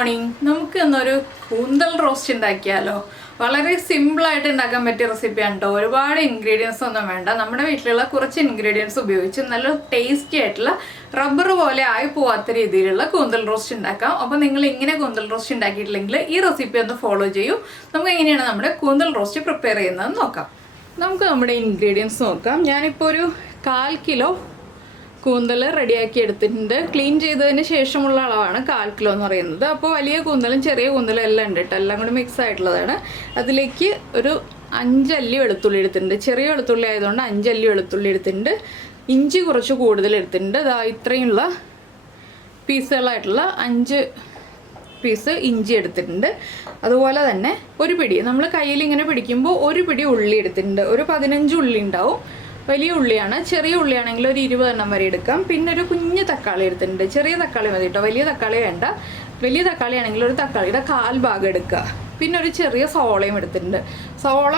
Morning. നമുക്ക് ഇന്നൊരു കൂന്തൽ റോസ്റ്റ് ഉണ്ടാക്കിയാലോ. വളരെ സിമ്പിളായിട്ട് ഉണ്ടാക്കാൻ പറ്റിയ റെസിപ്പിയാണ് കേട്ടോ. ഒരുപാട് ഇൻഗ്രീഡിയൻസ് ഒന്നും വേണ്ട. നമ്മുടെ വീട്ടിലുള്ള കുറച്ച് ഇൻഗ്രീഡിയൻസ് ഉപയോഗിച്ച് നല്ല ടേസ്റ്റി ആയിട്ടുള്ള റബ്ബർ പോലെ ആയി പോവാത്ത രീതിയിലുള്ള കൂന്തൽ റോസ്റ്റ് ഉണ്ടാക്കാം. അപ്പോൾ നിങ്ങൾ ഇങ്ങനെ കൂന്തൽ റോസ്റ്റ് ഉണ്ടാക്കിയിട്ടില്ലെങ്കിൽ ഈ റെസിപ്പി ഒന്ന് ഫോളോ ചെയ്യൂ. നമുക്ക് എങ്ങനെയാണ് നമ്മുടെ കൂന്തൽ റോസ്റ്റ് പ്രിപ്പയർ ചെയ്യുന്നത് നോക്കാം. നമുക്ക് നമ്മുടെ ഇൻഗ്രീഡിയൻസ് നോക്കാം. ഞാനിപ്പോൾ ഒരു 1/4 കിലോ കൂന്തൽ റെഡിയാക്കി എടുത്തിട്ടുണ്ട്. ക്ലീൻ ചെയ്തതിന് ശേഷമുള്ള അളവാണ് 1/4 കിലോ എന്ന് പറയുന്നത്. അപ്പോൾ വലിയ കൂന്തലും ചെറിയ കൂന്തലും എല്ലാം ഉണ്ട് കേട്ടോ, എല്ലാം കൂടി മിക്സ് ആയിട്ടുള്ളതാണ്. അതിലേക്ക് ഒരു 5 അല്ലി വെളുത്തുള്ളി എടുത്തിട്ടുണ്ട്. ചെറിയ വെളുത്തുള്ളി ആയതുകൊണ്ട് 5 അല്ലി വെളുത്തുള്ളി എടുത്തിട്ടുണ്ട്. ഇഞ്ചി കുറച്ച് കൂടുതൽ എടുത്തിട്ടുണ്ട്. ഇത്രയുള്ള പീസുകളായിട്ടുള്ള 5 പീസ് ഇഞ്ചി എടുത്തിട്ടുണ്ട്. അതുപോലെ തന്നെ ഒരു പിടി നമ്മൾ കയ്യിൽ ഇങ്ങനെ പിടിക്കുമ്പോൾ ഒരു പിടി ഉള്ളി എടുത്തിട്ടുണ്ട്. ഒരു 15 ഉള്ളി ഉണ്ടാവും. വലിയ ഉള്ളിയാണ്. ചെറിയ ഉള്ളിയാണെങ്കിൽ ഒരു 20 എണ്ണം വരെ എടുക്കാം. പിന്നെ ഒരു കുഞ്ഞ് തക്കാളി എടുത്തിട്ടുണ്ട്. ചെറിയ തക്കാളി മതി കേട്ടോ, വലിയ തക്കാളി വേണ്ട. വലിയ തക്കാളി ആണെങ്കിൽ ഒരു തക്കാളിയുടെ 1/4 ഭാഗം എടുക്കുക. പിന്നെ ഒരു ചെറിയ സവോളയും എടുത്തിട്ടുണ്ട്. സവോള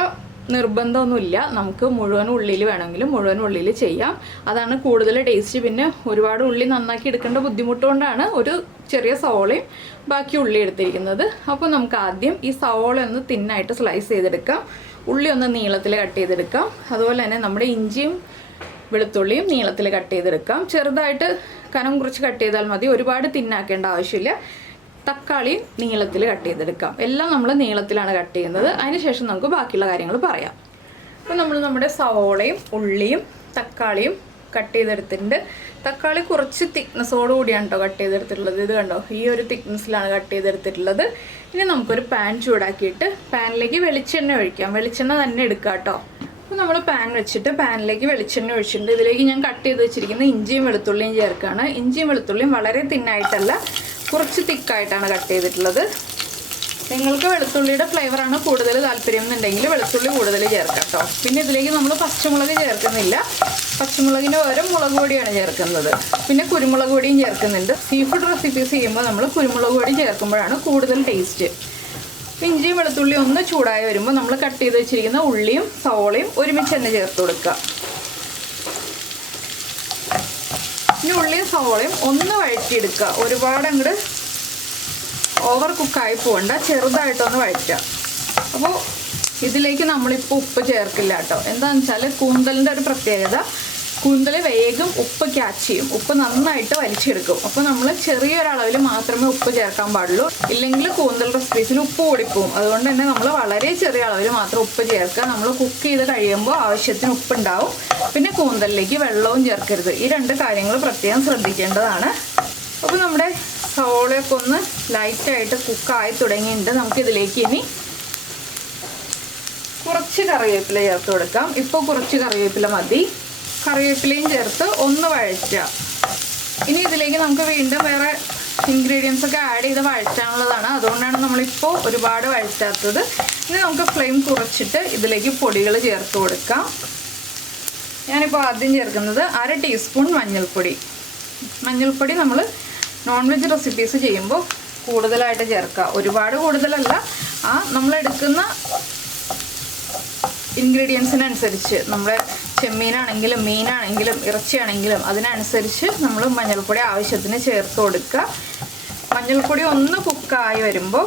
നിർബന്ധമൊന്നുമില്ല, നമുക്ക് മുഴുവൻ ഉള്ളിയിൽ വേണമെങ്കിലും മുഴുവൻ ഉള്ളിയിൽ ചെയ്യാം, അതാണ് കൂടുതൽ ടേസ്റ്റ്. പിന്നെ ഒരുപാട് ഉള്ളി നന്നാക്കി എടുക്കേണ്ട ബുദ്ധിമുട്ടുകൊണ്ടാണ് ഒരു ചെറിയ സവോളയും ബാക്കി ഉള്ളി എടുത്തിരിക്കുന്നത്. അപ്പോൾ നമുക്ക് ആദ്യം ഈ സവോള ഒന്ന് തിന്നായിട്ട് സ്ലൈസ് ചെയ്തെടുക്കാം. ഉള്ളി ഒന്ന് നീളത്തിൽ കട്ട് ചെയ്തെടുക്കാം. അതുപോലെ തന്നെ നമ്മുടെ ഇഞ്ചിയും വെളുത്തുള്ളിയും നീളത്തിൽ കട്ട് ചെയ്തെടുക്കാം. ചെറുതായിട്ട് കനം കുറച്ച് കട്ട് ചെയ്താൽ മതി, ഒരുപാട് തിന്നാക്കേണ്ട ആവശ്യമില്ല. തക്കാളി നീളത്തിൽ കട്ട് ചെയ്തെടുക്കാം. എല്ലാം നമ്മൾ നീളത്തിലാണ് കട്ട് ചെയ്യുന്നത്. അതിനുശേഷം നമുക്ക് ബാക്കിയുള്ള കാര്യങ്ങൾ പറയാം. അപ്പോൾ നമ്മൾ നമ്മുടെ സവോളയും ഉള്ളിയും തക്കാളിയും കട്ട് ചെയ്തെടുത്തിട്ടുണ്ട്. തക്കാളി കുറച്ച് തിക്നെസ്സോട് കൂടിയാണ് കേട്ടോ കട്ട് ചെയ്തെടുത്തിട്ടുള്ളത്. ഇത് കണ്ടോ, ഈ ഒരു തിക്നെസ്സിലാണ് കട്ട് ചെയ്തെടുത്തിട്ടുള്ളത്. ഇനി നമുക്കൊരു പാൻ ചൂടാക്കിയിട്ട് പാനിലേക്ക് വെളിച്ചെണ്ണ ഒഴിക്കാം. വെളിച്ചെണ്ണ തന്നെ എടുക്കാം കേട്ടോ. അപ്പോൾ നമ്മൾ പാൻ വെച്ചിട്ട് പാനിലേക്ക് വെളിച്ചെണ്ണ ഒഴിച്ചിട്ടുണ്ട്. ഇതിലേക്ക് ഞാൻ കട്ട് ചെയ്ത് വെച്ചിരിക്കുന്ന ഇഞ്ചിയും വെളുത്തുള്ളിയും ചേർക്കുകയാണ്. ഇഞ്ചിയും വെളുത്തുള്ളിയും വളരെ തിന്നായിട്ടല്ല, കുറച്ച് തിക്കായിട്ടാണ് കട്ട് ചെയ്തിട്ടുള്ളത്. നിങ്ങൾക്ക് വെളുത്തുള്ളിയുടെ ഫ്ലേവറാണ് കൂടുതൽ താല്പര്യം എന്നുണ്ടെങ്കിൽ വെളുത്തുള്ളി കൂടുതൽ ചേർക്കാം കേട്ടോ. പിന്നെ ഇതിലേക്ക് നമ്മൾ പച്ചമുളക് ചേർക്കുന്നില്ല, പച്ചമുളകിൻ്റെ പകരം മുളക് പൊടിയാണ് ചേർക്കുന്നത്. പിന്നെ കുരുമുളക് പൊടിയും ചേർക്കുന്നുണ്ട്. സീ ഫുഡ് റെസിപ്പീസ് ചെയ്യുമ്പോൾ നമ്മൾ കുരുമുളക് പൊടി ചേർക്കുമ്പോഴാണ് കൂടുതൽ ടേസ്റ്റ്. ഇഞ്ചിയും വെളുത്തുള്ളിയും ഒന്ന് ചൂടായി വരുമ്പോൾ നമ്മൾ കട്ട് ചെയ്ത് വെച്ചിരിക്കുന്ന ഉള്ളിയും സവോളയും ഒരുമിച്ച് തന്നെ ചേർത്ത് കൊടുക്കുക. ഇനി ഉള്ളിയും സവോളയും ഒന്ന് വഴറ്റിയെടുക്കുക. ഒരുപാട് അങ്ങോട്ട് ഓവർ കുക്കായി പോകണ്ട, ചെറുതായിട്ടൊന്ന് വഴറ്റുക. അപ്പോൾ ഇതിലേക്ക് നമ്മളിപ്പോൾ ഉപ്പ് ചേർക്കില്ല കേട്ടോ. എന്താണെന്ന് വെച്ചാൽ കൂന്തലിൻ്റെ ഒരു പ്രത്യേകത, കൂന്തൽ വേഗം ഉപ്പ് ക്യാച്ച് ചെയ്യും, ഉപ്പ് നന്നായിട്ട് വലിച്ചെടുക്കും. അപ്പോൾ നമ്മൾ ചെറിയൊരളവിൽ മാത്രമേ ഉപ്പ് ചേർക്കാൻ പാടുള്ളൂ, ഇല്ലെങ്കിൽ കൂന്തൽ റെസിപ്പീസിന് ഉപ്പ് കൂടിപ്പോവും. അതുകൊണ്ട് തന്നെ നമ്മൾ വളരെ ചെറിയ അളവിൽ മാത്രം ഉപ്പ് ചേർക്കുക. നമ്മൾ കുക്ക് ചെയ്ത് കഴിയുമ്പോൾ ആവശ്യത്തിന് ഉപ്പുണ്ടാവും. പിന്നെ കൂന്തലിലേക്ക് വെള്ളവും ചേർക്കരുത്. ഈ 2 കാര്യങ്ങൾ പ്രത്യേകം ശ്രദ്ധിക്കേണ്ടതാണ്. അപ്പോൾ നമ്മുടെ സവോളയൊക്കെ ഒന്ന് ലൈറ്റായിട്ട് കുക്കായി തുടങ്ങിയിട്ടുണ്ട്. നമുക്കിതിലേക്ക് ഇനി കുറച്ച് കറിവേപ്പില ചേർത്ത് കൊടുക്കാം. ഇപ്പോൾ കുറച്ച് കറിവേപ്പില മതി. കറിവേപ്പിലയും ചേർത്ത് ഒന്ന് വഴറ്റുക. ഇനി ഇതിലേക്ക് നമുക്ക് വീണ്ടും വേറെ ഇൻഗ്രീഡിയൻസ് ഒക്കെ ആഡ് ചെയ്ത് വഴറ്റാനുള്ളതാണ്, അതുകൊണ്ടാണ് നമ്മളിപ്പോൾ ഒരുപാട് വഴറ്റാത്തത്. ഇനി നമുക്ക് ഫ്ലെയിം കുറച്ചിട്ട് ഇതിലേക്ക് പൊടികൾ ചേർത്ത് കൊടുക്കാം. ഞാനിപ്പോൾ ആദ്യം ചേർക്കുന്നത് 1/2 ടീസ്പൂൺ മഞ്ഞൾപ്പൊടി. മഞ്ഞൾപ്പൊടി നമ്മൾ നോൺ വെജ് റെസിപ്പീസ് ചെയ്യുമ്പോൾ കൂടുതലായിട്ട് ചേർക്കുക. ഒരുപാട് കൂടുതലല്ല, നമ്മളെടുക്കുന്ന ഇൻഗ്രീഡിയൻസിനനുസരിച്ച്, നമ്മുടെ ചെമ്മീനാണെങ്കിലും മീനാണെങ്കിലും ഇറച്ചിയാണെങ്കിലും അതിനനുസരിച്ച് നമ്മൾ മഞ്ഞൾപ്പൊടി ആവശ്യത്തിന് ചേർത്ത് കൊടുക്കുക. മഞ്ഞൾപ്പൊടി ഒന്ന് കുക്കായി വരുമ്പോൾ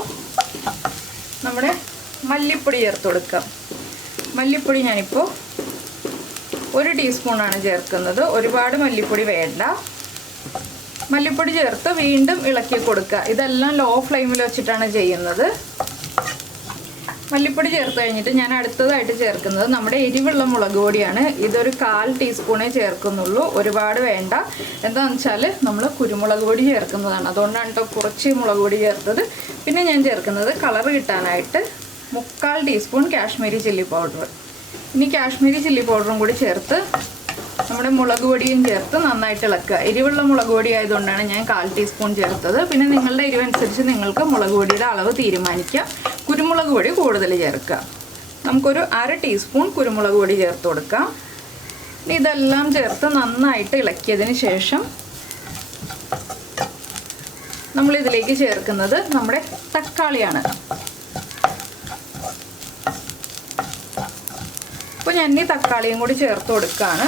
നമ്മുടെ മല്ലിപ്പൊടി ചേർത്ത് കൊടുക്കുക. മല്ലിപ്പൊടി ഞാനിപ്പോൾ 1 ടീസ്പൂണാണ് ചേർക്കുന്നത്. ഒരുപാട് മല്ലിപ്പൊടി വേണ്ട. മല്ലിപ്പൊടി ചേർത്ത് വീണ്ടും ഇളക്കി കൊടുക്കുക. ഇതെല്ലാം ലോ ഫ്ലെയിമിൽ വെച്ചിട്ടാണ് ചെയ്യുന്നത്. മല്ലിപ്പൊടി ചേർത്ത് കഴിഞ്ഞിട്ട് ഞാൻ അടുത്തതായിട്ട് ചേർക്കുന്നത് നമ്മുടെ എരിവുള്ള മുളക് പൊടിയാണ്. ഇതൊരു 1/4 ടീസ്പൂണേ ചേർക്കുന്നുള്ളൂ, ഒരുപാട് വേണ്ട. എന്താണെന്ന് വെച്ചാൽ നമ്മൾ കുരുമുളക് പൊടി ചേർക്കുന്നതാണ്, അതുകൊണ്ടാണ് കേട്ടോ കുറച്ച് മുളക് പൊടി ചേർത്തത്. പിന്നെ ഞാൻ ചേർക്കുന്നത് കളർ കിട്ടാനായിട്ട് 3/4 ടീസ്പൂൺ കാശ്മീരി ചില്ലി പൗഡർ. ഇനി കാശ്മീരി ചില്ലി പൗഡറും കൂടി ചേർത്ത് നമ്മുടെ മുളക് പൊടിയും ചേർത്ത് നന്നായിട്ട് ഇളക്കുക. എരിവുള്ള മുളക് പൊടി ആയതുകൊണ്ടാണ് ഞാൻ 1/4 ടീസ്പൂൺ ചേർത്തത്. പിന്നെ നിങ്ങളുടെ എരിവനുസരിച്ച് നിങ്ങൾക്ക് മുളക് പൊടിയുടെ അളവ് തീരുമാനിക്കാം. കുരുമുളക് പൊടി കൂടുതൽ ചേർക്കുക. നമുക്കൊരു 1/2 ടീസ്പൂൺ കുരുമുളക് പൊടി ചേർത്ത് കൊടുക്കാം. ഇതെല്ലാം ചേർത്ത് നന്നായിട്ട് ഇളക്കിയതിന് ശേഷം നമ്മളിതിലേക്ക് ചേർക്കുന്നത് നമ്മുടെ തക്കാളിയാണ്. അപ്പോൾ ഞാൻ ഈ തക്കാളിയും കൂടി ചേർത്ത് കൊടുക്കുകയാണ്.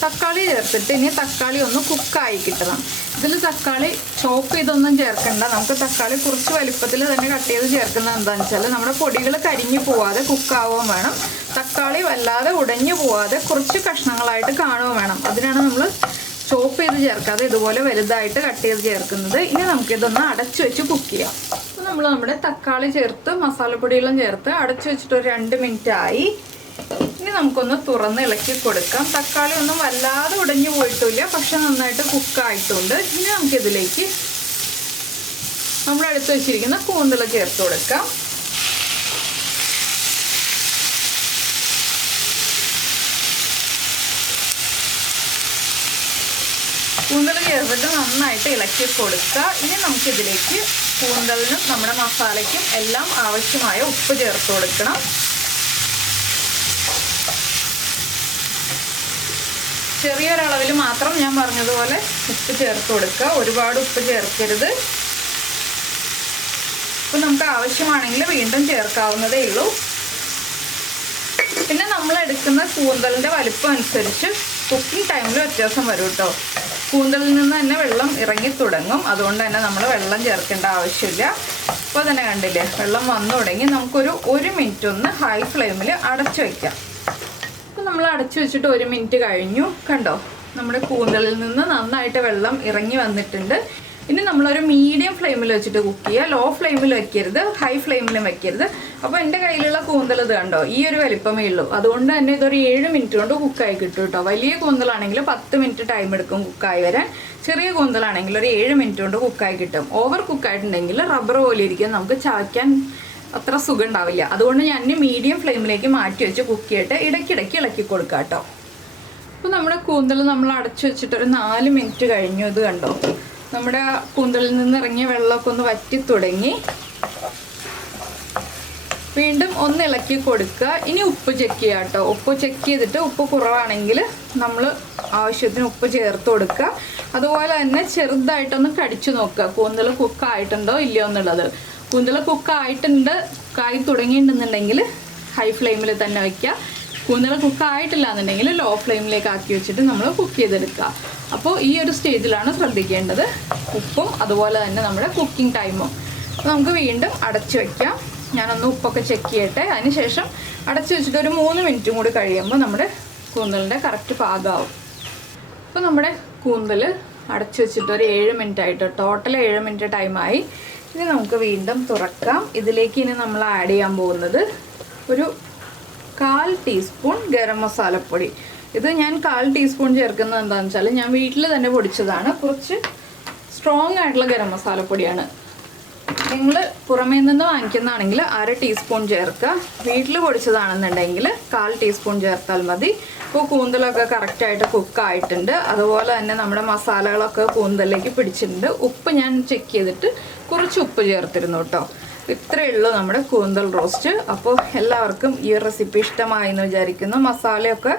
തക്കാളി ചേർത്തിട്ട് ഇനി തക്കാളി ഒന്ന് കുക്കായി കിട്ടണം. ഇതിൽ തക്കാളി ചോപ്പ് ചെയ്തൊന്നും ചേർക്കണ്ട. നമുക്ക് തക്കാളി കുറച്ച് വലിപ്പത്തിൽ തന്നെ കട്ട് ചെയ്ത് ചേർക്കുന്നത് എന്താണെന്ന് വെച്ചാൽ നമ്മുടെ പൊടികൾ കരിഞ്ഞു പോവാതെ കുക്കാവുകയും വേണം, തക്കാളി വല്ലാതെ ഉടഞ്ഞു പോവാതെ കുറച്ച് കഷ്ണങ്ങളായിട്ട് കാണുകയും വേണം. അതിനാണ് നമ്മൾ ചോപ്പ് ചെയ്ത് ചേർക്കാതെ ഇതുപോലെ വലുതായിട്ട് കട്ട് ചെയ്ത് ചേർക്കുന്നത്. ഇനി നമുക്കിതൊന്ന് അടച്ചു വെച്ച് കുക്ക് ചെയ്യാം. അപ്പോൾ നമ്മൾ നമ്മുടെ തക്കാളി ചേർത്ത് മസാലപ്പൊടികളും ചേർത്ത് അടച്ചു വെച്ചിട്ട് ഒരു 2 മിനിറ്റ് ആയി. ഇനി നമുക്കൊന്ന് തുറന്ന് ഇളക്കി കൊടുക്കാം. തക്കാളി ഒന്നും വല്ലാതെ ഉടഞ്ഞു പോയിട്ടില്ല, പക്ഷെ നന്നായിട്ട് കുക്കായിട്ടുണ്ട്. ഇനി നമുക്കിതിലേക്ക് നമ്മൾ എടുത്ത് വെച്ചിരിക്കുന്ന കൂന്തൽ ചേർത്ത് കൊടുക്കാം. കൂന്തൽ ചേർത്തിട്ട് നന്നായിട്ട് ഇളക്കി കൊടുക്കുക. ഇനി നമുക്കിതിലേക്ക് കൂന്തലിനും നമ്മുടെ മസാലയ്ക്കും എല്ലാം ആവശ്യമായ ഉപ്പ് ചേർത്ത് കൊടുക്കണം. ചെറിയൊരളവിൽ മാത്രം ഞാൻ പറഞ്ഞതുപോലെ ഉപ്പ് ചേർത്ത് കൊടുക്കുക, ഒരുപാട് ഉപ്പ് ചേർക്കരുത്. അപ്പോൾ നമുക്ക് ആവശ്യമാണെങ്കിൽ വീണ്ടും ചേർക്കാവുന്നതേ ഉള്ളൂ. പിന്നെ നമ്മൾ എടുക്കുന്ന കൂന്തലിൻ്റെ വലിപ്പം അനുസരിച്ച് കുക്കിംഗ് ടൈമിൽ വ്യത്യാസം വരും കേട്ടോ. കൂന്തലിൽ നിന്ന് തന്നെ വെള്ളം ഇറങ്ങി തുടങ്ങും, അതുകൊണ്ട് തന്നെ നമ്മൾ വെള്ളം ചേർക്കേണ്ട ആവശ്യമില്ല. അപ്പോൾ തന്നെ കണ്ടില്ലേ, വെള്ളം വന്നു തുടങ്ങി. നമുക്കൊരു 1 മിനിറ്റ് ഒന്ന് ഹൈ ഫ്ലെയിമിൽ അടച്ചു വയ്ക്കാം. അപ്പോൾ നമ്മൾ അടച്ചു വെച്ചിട്ട് 1 മിനിറ്റ് കഴിഞ്ഞു. കണ്ടോ, നമ്മുടെ കൂന്തലിൽ നിന്ന് നന്നായിട്ട് വെള്ളം ഇറങ്ങി വന്നിട്ടുണ്ട്. ഇനി നമ്മളൊരു മീഡിയം ഫ്ലെയിമിൽ വെച്ചിട്ട് കുക്ക് ചെയ്യുക. ലോ ഫ്ലെയിമിൽ വെക്കരുത്, ഹൈ ഫ്ലെയിമിലും വെക്കരുത്. അപ്പോൾ എൻ്റെ കയ്യിലുള്ള കൂന്തൽ ഇത് കണ്ടോ, ഈ ഒരു വലിപ്പമേ ഉള്ളൂ. അതുകൊണ്ട് തന്നെ ഇതൊരു 7 മിനിറ്റ് കൊണ്ട് കുക്കായി കിട്ടും കേട്ടോ. വലിയ കൂന്തലാണെങ്കിൽ 10 മിനിറ്റ് ടൈം എടുക്കും കുക്കായി വരാൻ. ചെറിയ കൂന്തലാണെങ്കിൽ ഒരു 7 മിനിറ്റ് കൊണ്ട് കുക്കായി കിട്ടും. ഓവർ കുക്കായിട്ടുണ്ടെങ്കിൽ റബ്ബർ പോലെ ഇരിക്കും, നമുക്ക് ചവയ്ക്കാൻ അത്ര സുഖം ഉണ്ടാവില്ല. അതുകൊണ്ട് ഞാൻ മീഡിയം ഫ്ലെയിമിലേക്ക് മാറ്റി വെച്ച് കുക്ക് ചെയ്തിട്ട് ഇടയ്ക്കിടയ്ക്ക് ഇളക്കി കൊടുക്കാം കേട്ടോ. അപ്പോൾ നമ്മുടെ കൂന്തൽ നമ്മൾ അടച്ചു വെച്ചിട്ടൊരു 4 മിനിറ്റ് കഴിഞ്ഞു. ഇത് കണ്ടോ, നമ്മുടെ കൂന്തലിൽ നിന്ന് ഇറങ്ങിയ വെള്ളമൊക്കെ ഒന്ന് വറ്റി തുടങ്ങി. വീണ്ടും ഒന്ന് ഇളക്കി കൊടുക്കുക. ഇനി ഉപ്പ് ചെക്ക് ചെയ്യുക കേട്ടോ. ഉപ്പ് ചെക്ക് ചെയ്തിട്ട് ഉപ്പ് കുറവാണെങ്കിൽ നമ്മൾ ആവശ്യത്തിന് ഉപ്പ് ചേർത്ത് കൊടുക്കുക. അതുപോലെ തന്നെ ചെറുതായിട്ടൊന്ന് കടിച്ചു നോക്കുക കൂന്തൽ കുക്കായിട്ടുണ്ടോ ഇല്ലയോ എന്നുള്ളത്. കൂന്തൽ കുക്കായിട്ടുണ്ട്, കുക്കായി തുടങ്ങിയിട്ടുണ്ടെന്നുണ്ടെങ്കിൽ ഹൈ ഫ്ലെയിമിൽ തന്നെ വയ്ക്കുക. കൂന്തൽ കുക്കായിട്ടില്ല എന്നുണ്ടെങ്കിൽ ലോ ഫ്ലെയിമിലേക്ക് ആക്കി വെച്ചിട്ട് നമ്മൾ കുക്ക് ചെയ്തെടുക്കുക. അപ്പോൾ ഈ ഒരു സ്റ്റേജിലാണ് ശ്രദ്ധിക്കേണ്ടത്, ഉപ്പും അതുപോലെ തന്നെ നമ്മുടെ കുക്കിംഗ് ടൈമും. നമുക്ക് വീണ്ടും അടച്ചു വയ്ക്കാം. ഞാനൊന്ന് ഉപ്പൊക്കെ ചെക്ക് ചെയ്യട്ടെ. അതിനുശേഷം അടച്ചു വെച്ചിട്ട് ഒരു 3 മിനിറ്റും കൂടി കഴിയുമ്പോൾ നമ്മുടെ കൂന്തലിൻ്റെ കറക്റ്റ് പാകമാവും. അപ്പോൾ നമ്മുടെ കൂന്തൽ അടച്ചു വെച്ചിട്ട് ഒരു 7 മിനിറ്റ് ആയിട്ട്, ടോട്ടൽ 7 മിനിറ്റ് ടൈമായി. ഇനി നമുക്ക് വീണ്ടും തുറക്കാം. ഇതിലേക്ക് ഇനി നമ്മൾ ആഡ് ചെയ്യാൻ പോകുന്നത് ഒരു 1/4 ടീസ്പൂൺ ഗരം മസാലപ്പൊടി. ഇത് ഞാൻ 1/4 ടീസ്പൂൺ ചേർക്കുന്നത് എന്താണെന്ന് വെച്ചാൽ ഞാൻ വീട്ടിൽ തന്നെ പൊടിച്ചതാണ്. കുറച്ച് സ്ട്രോങ് ആയിട്ടുള്ള ഗരം മസാലപ്പൊടിയാണ്. നിങ്ങൾ പുറമേ നിന്ന് വാങ്ങിക്കുന്നതാണെങ്കിൽ 1/2 ടീസ്പൂൺ ചേർക്കുക. വീട്ടിൽ പൊടിച്ചതാണെന്നുണ്ടെങ്കിൽ 1/4 ടീസ്പൂൺ ചേർത്താൽ മതി. ഇപ്പോൾ കൂന്തലൊക്കെ കറക്റ്റായിട്ട് കുക്കായിട്ടുണ്ട്. അതുപോലെ തന്നെ നമ്മുടെ മസാലകളൊക്കെ കൂന്തലിലേക്ക് പിടിച്ചിട്ടുണ്ട്. ഉപ്പ് ഞാൻ ചെക്ക് ചെയ്തിട്ട് കുറച്ച് ഉപ്പ് ചേർത്തിരുന്നു കേട്ടോ. ഇത്രയേ ഉള്ളൂ നമ്മുടെ കൂന്തൽ റോസ്റ്റ്. അപ്പോൾ എല്ലാവർക്കും ഈ റെസിപ്പി ഇഷ്ടമായി എന്ന് വിചാരിക്കുന്നു. മസാലയൊക്കെ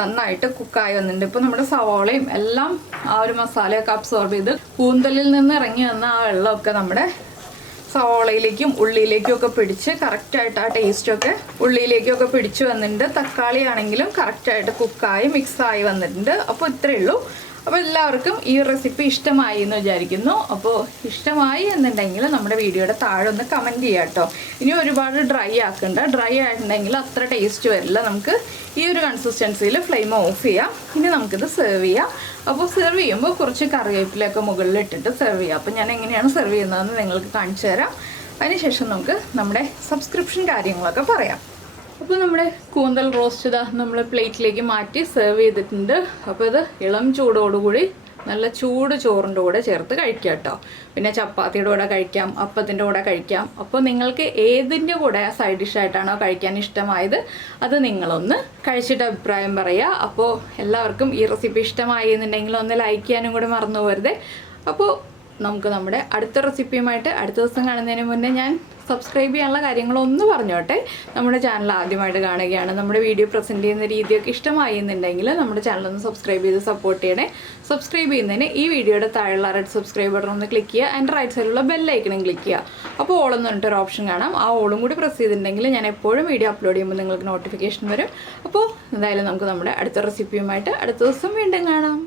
നന്നായിട്ട് കുക്കായി വന്നിട്ടുണ്ട്. ഇപ്പോൾ നമ്മുടെ സവാളയും എല്ലാം ആ ഒരു മസാലയൊക്കെ അബ്സോർബ് ചെയ്ത് കൂന്തലിൽ നിന്ന് ഇറങ്ങി വന്ന ആ വെള്ളമൊക്കെ നമ്മുടെ സവാളയിലേക്കും ഉള്ളിയിലേക്കും ഒക്കെ പിടിച്ച് കറക്റ്റായിട്ട് ആ ടേസ്റ്റൊക്കെ ഉള്ളിയിലേക്കൊക്കെ പിടിച്ച് വന്നിട്ടുണ്ട്. തക്കാളി ആണെങ്കിലും കറക്റ്റായിട്ട് കുക്കായി മിക്സായി വന്നിട്ടുണ്ട്. അപ്പോൾ ഇത്രയേ ഉള്ളൂ. അപ്പോൾ എല്ലാവർക്കും ഈ റെസിപ്പി ഇഷ്ടമായി എന്ന് വിചാരിക്കുന്നു. അപ്പോൾ ഇഷ്ടമായി എന്നുണ്ടെങ്കിൽ നമ്മുടെ വീഡിയോയുടെ താഴെ ഒന്ന് കമൻറ്റ് ചെയ്യാം കേട്ടോ. ഇനി ഒരുപാട് ഡ്രൈ ആക്കണ്ട. ഡ്രൈ ആയിട്ടുണ്ടെങ്കിൽ അത്ര ടേസ്റ്റ് വരില്ല. നമുക്ക് ഈ ഒരു കൺസിസ്റ്റൻസിയിൽ ഫ്ലെയിം ഓഫ് ചെയ്യാം. ഇനി നമുക്കിത് സെർവ് ചെയ്യാം. അപ്പോൾ സെർവ് ചെയ്യുമ്പോൾ കുറച്ച് കറിവേപ്പിലൊക്കെ മുകളിൽ ഇട്ടിട്ട് സെർവ് ചെയ്യാം. അപ്പോൾ ഞാൻ എങ്ങനെയാണ് സെർവ് ചെയ്യുന്നതെന്ന് നിങ്ങൾക്ക് കാണിച്ചു തരാം. അതിനുശേഷം നമുക്ക് നമ്മുടെ സബ്സ്ക്രിപ്ഷൻ കാര്യങ്ങളൊക്കെ പറയാം. അപ്പോൾ നമ്മുടെ കൂന്തൽ റോസ്റ്റ് ഇതാ നമ്മൾ പ്ലേറ്റിലേക്ക് മാറ്റി സെർവ് ചെയ്തിട്ടുണ്ട്. അപ്പോൾ ഇത് ഇളം ചൂടോടുകൂടി നല്ല ചൂട് ചോറിൻ്റെ കൂടെ ചേർത്ത് കഴിക്കാം കേട്ടോ. പിന്നെ ചപ്പാത്തിയുടെ കൂടെ കഴിക്കാം, അപ്പത്തിൻ്റെ കൂടെ കഴിക്കാം. അപ്പോൾ നിങ്ങൾക്ക് ഏതിൻ്റെ കൂടെ സൈഡ് ഡിഷായിട്ടാണോ കഴിക്കാൻ ഇഷ്ടമായത് അത് നിങ്ങളൊന്ന് കഴിച്ചിട്ട് അഭിപ്രായം പറയുക. അപ്പോൾ എല്ലാവർക്കും ഈ റെസിപ്പി ഇഷ്ടമായി എന്നുണ്ടെങ്കിൽ ഒന്ന് ലൈക്ക് ചെയ്യാനും കൂടി മറന്നു പോകരുത്. അപ്പോൾ നമുക്ക് നമ്മുടെ അടുത്ത റെസിപ്പിയുമായിട്ട് അടുത്ത ദിവസം കാണുന്നതിന് മുന്നേ ഞാൻ സബ്സ്ക്രൈബ് ചെയ്യാനുള്ള കാര്യങ്ങളൊന്ന് പറഞ്ഞോട്ടെ. നമ്മുടെ ചാനൽ ആദ്യമായിട്ട് കാണുകയാണ്, നമ്മുടെ വീഡിയോ പ്രസൻറ്റ് ചെയ്യുന്ന രീതിയൊക്കെ ഇഷ്ടമായി എന്നുണ്ടെങ്കിൽ നമ്മുടെ ചാനലൊന്ന് സബ്സ്ക്രൈബ് ചെയ്ത് സപ്പോർട്ട് ചെയ്യണേ. സബ്സ്ക്രൈബ് ചെയ്യുന്നതിന് ഈ വീഡിയോയുടെ താഴെയുള്ള റെഡ് സബ്സ്ക്രൈബ് ബട്ടൺ ഒന്ന് ക്ലിക്ക് ചെയ്യുക. ആൻഡ് റൈറ്റ് സൈഡിലുള്ള ബെല്ലൈക്കണും ക്ലിക്ക് ചെയ്യുക. അപ്പോൾ ഓളെന്ന് പറഞ്ഞിട്ടൊരു ഓപ്ഷൻ കാണാം. ആ ഓളും കൂടി പ്രസ് ചെയ്തിട്ടുണ്ടെങ്കിൽ ഞാൻ എപ്പോഴും വീഡിയോ അപ്ലോഡ് ചെയ്യുമ്പോൾ നിങ്ങൾക്ക് നോട്ടിഫിക്കേഷൻ വരും. അപ്പോൾ എന്തായാലും നമുക്ക് നമ്മുടെ അടുത്ത റെസിപ്പിയുമായിട്ട് അടുത്ത ദിവസം വീണ്ടും കാണാം.